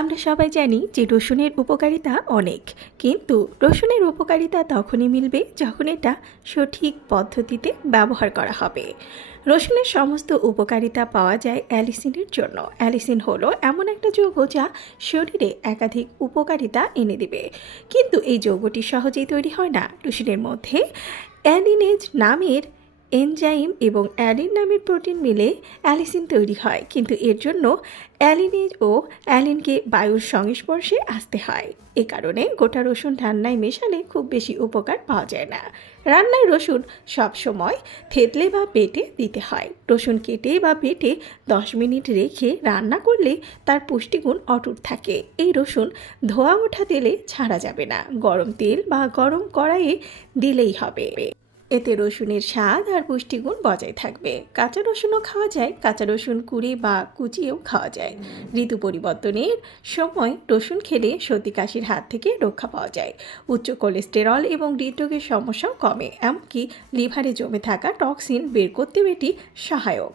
আমরা সবাই জানি যে রসুনের উপকারিতা অনেক, কিন্তু রসুনের উপকারিতা তখনই মিলবে যখন এটা সঠিক পদ্ধতিতে ব্যবহার করা হবে। রসুনের সমস্ত উপকারিতা পাওয়া যায় অ্যালিসিনের জন্য। অ্যালিসিন হলো এমন একটা যৌগ যা শরীরে একাধিক উপকারিতা এনে দেবে, কিন্তু এই যৌগটি সহজেই তৈরি হয় না। রসুনের মধ্যে অ্যালিনেজ নামের এনজাইম এবং অ্যালিন নামের প্রোটিন মিলে অ্যালিসিন তৈরি হয়, কিন্তু এর জন্য অ্যালিনেজ ও অ্যালিনকে বায়ুর সংস্পর্শে আসতে হয়। এ কারণে গোটা রসুন রান্নায় মেশালে খুব বেশি উপকার পাওয়া যায় না। রান্নায় রসুন সবসময় থেতলে বা বেটে দিতে হয়। রসুন কেটে বা বেটে 10 মিনিট রেখে রান্না করলে তার পুষ্টিগুণ অটুট থাকে। এই রসুন ধোয়া ওঠা তেলে ছাড়া যাবে না, গরম তেল বা গরম কড়াইয়ে দিলেই হবে। এতে রসুনের স্বাদ আর পুষ্টিগুণ বজায় থাকবে। কাঁচা রসুনও খাওয়া যায়, কাঁচা রসুন কুড়ে বা কুচিয়েও খাওয়া যায়। ঋতু পরিবর্তনের সময় রসুন খেলে সর্দি কাশির হাত থেকে রক্ষা পাওয়া যায়। উচ্চ কোলেস্টেরল এবং হৃদরোগের সমস্যাও কমে, এমনকি লিভারে জমে থাকা টক্সিন বের করতেও এটি সহায়ক।